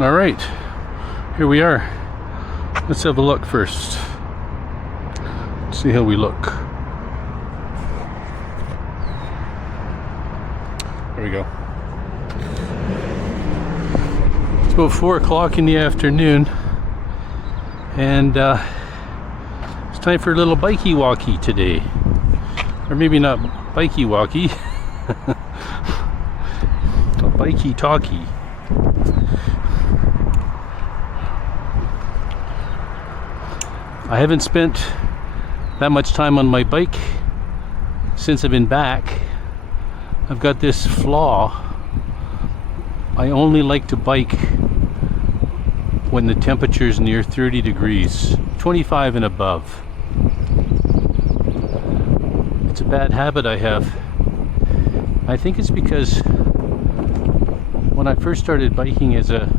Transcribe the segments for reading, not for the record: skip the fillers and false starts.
All right, here we are. Let's have a look first. See how we look. There we go. It's about 4 o'clock in the afternoon, and it's time for a little Bikie Walkie today. Or maybe not Bikie Walkie, a Bikie Talkie. I haven't spent that much time on my bike since I've been back. I've got this flaw. I only like to bike when the temperature's near 30 degrees, 25 and above. It's a bad habit I have. I think it's because when I first started biking as a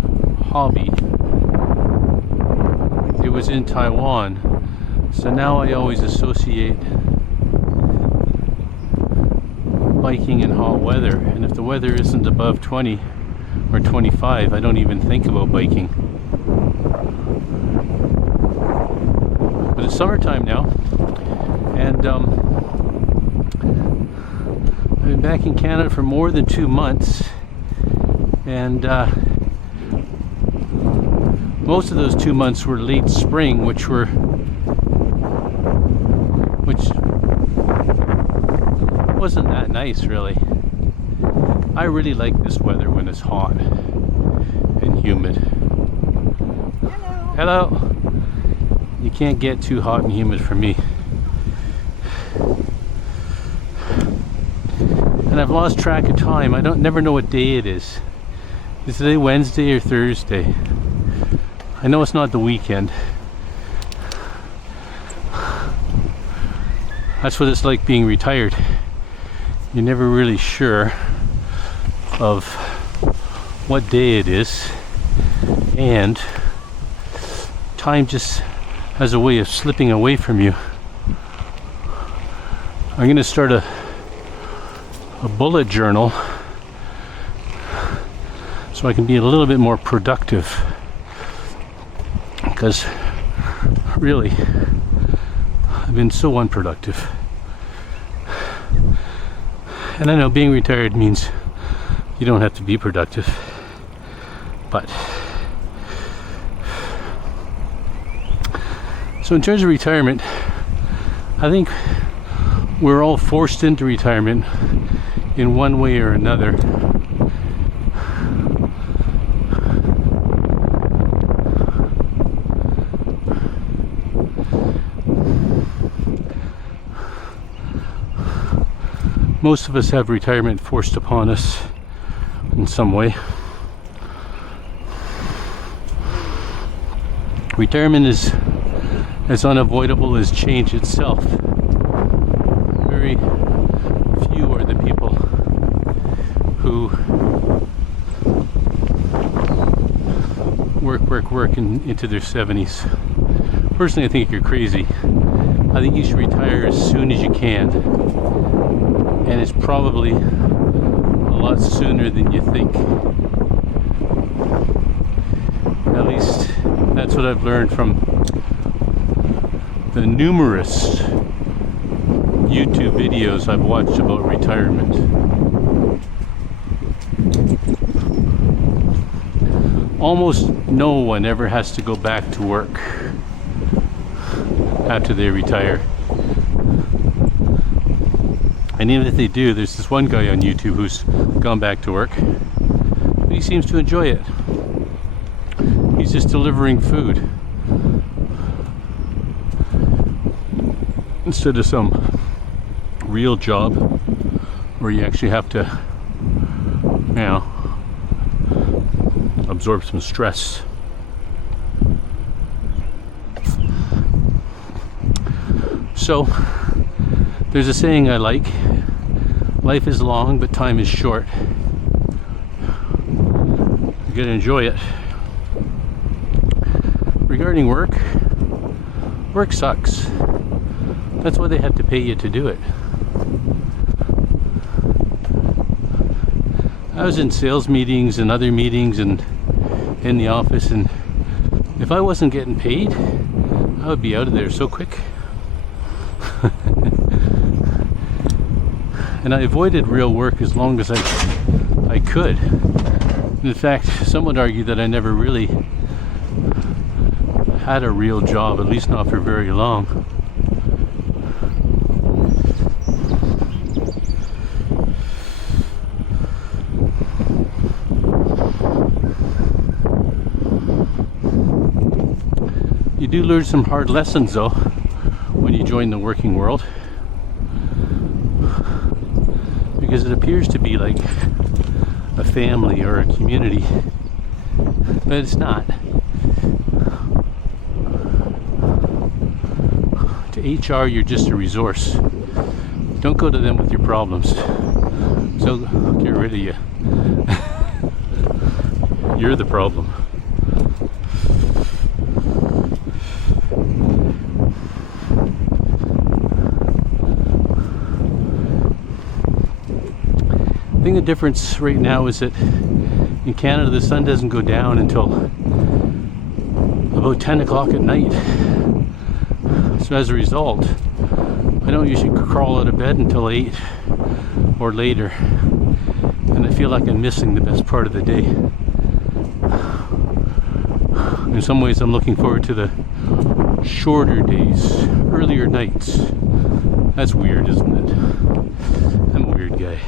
hobby, it was in Taiwan, so now I always associate biking in hot weather, and if the weather isn't above 20 or 25, I don't even think about biking. But it's summertime now, and I've been back in Canada for more than 2 months, and most of those 2 months were late spring, which wasn't that nice, really. I really like this weather when it's hot and humid. Hello. Hello. You can't get too hot and humid for me. And I've lost track of time. I never know what day it is. Is today Wednesday or Thursday? I know it's not the weekend. That's what it's like being retired. You're never really sure of what day it is, and time just has a way of slipping away from you. I'm going to start a bullet journal so I can be a little bit more productive, because really I've been so unproductive. And I know being retired means you don't have to be productive, but so in terms of retirement, I think we're all forced into retirement in one way or another. Most of us have retirement forced upon us in some way. Retirement is as unavoidable as change itself. Very few are the people who work into their 70s. Personally, I think you're crazy. I think you should retire as soon as you can. And it's probably a lot sooner than you think. At least that's what I've learned from the numerous YouTube videos I've watched about retirement. Almost no one ever has to go back to work after they retire. And even if they do, there's this one guy on YouTube who's gone back to work, but he seems to enjoy it. He's just delivering food instead of some real job where you actually have to, you know, absorb some stress. So there's a saying I like: life is long, but time is short. You gotta enjoy it. Regarding work sucks. That's why they have to pay you to do it. I was in sales meetings and other meetings, and in the office, and if I wasn't getting paid, I would be out of there so quick. And I avoided real work as long as I could. In fact, some would argue that I never really had a real job, at least not for very long. You do learn some hard lessons though when you join the working world, because it appears to be like a family or a community, but it's not. To HR, you're just a resource. Don't go to them with your problems. So get rid of you. You're the problem. I think the difference right now is that in Canada the sun doesn't go down until about 10 o'clock at night. So as a result, I don't usually crawl out of bed until 8 or later, and I feel like I'm missing the best part of the day. In some ways I'm looking forward to the shorter days, earlier nights. That's weird, isn't it? I'm a weird guy.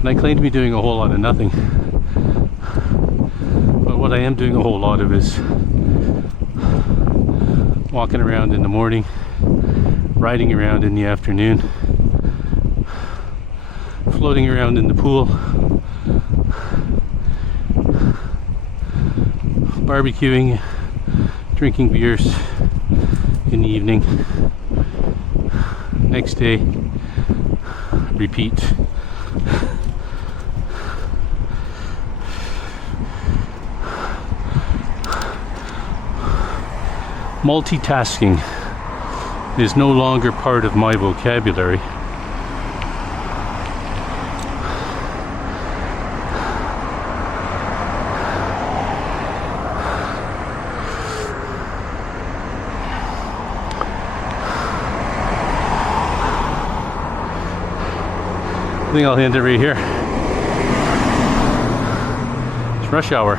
And I claim to be doing a whole lot of nothing. But what I am doing a whole lot of is walking around in the morning, riding around in the afternoon, floating around in the pool, barbecuing, drinking beers in the evening. Next day, repeat. Multitasking is no longer part of my vocabulary. I think I'll end it right here. It's rush hour.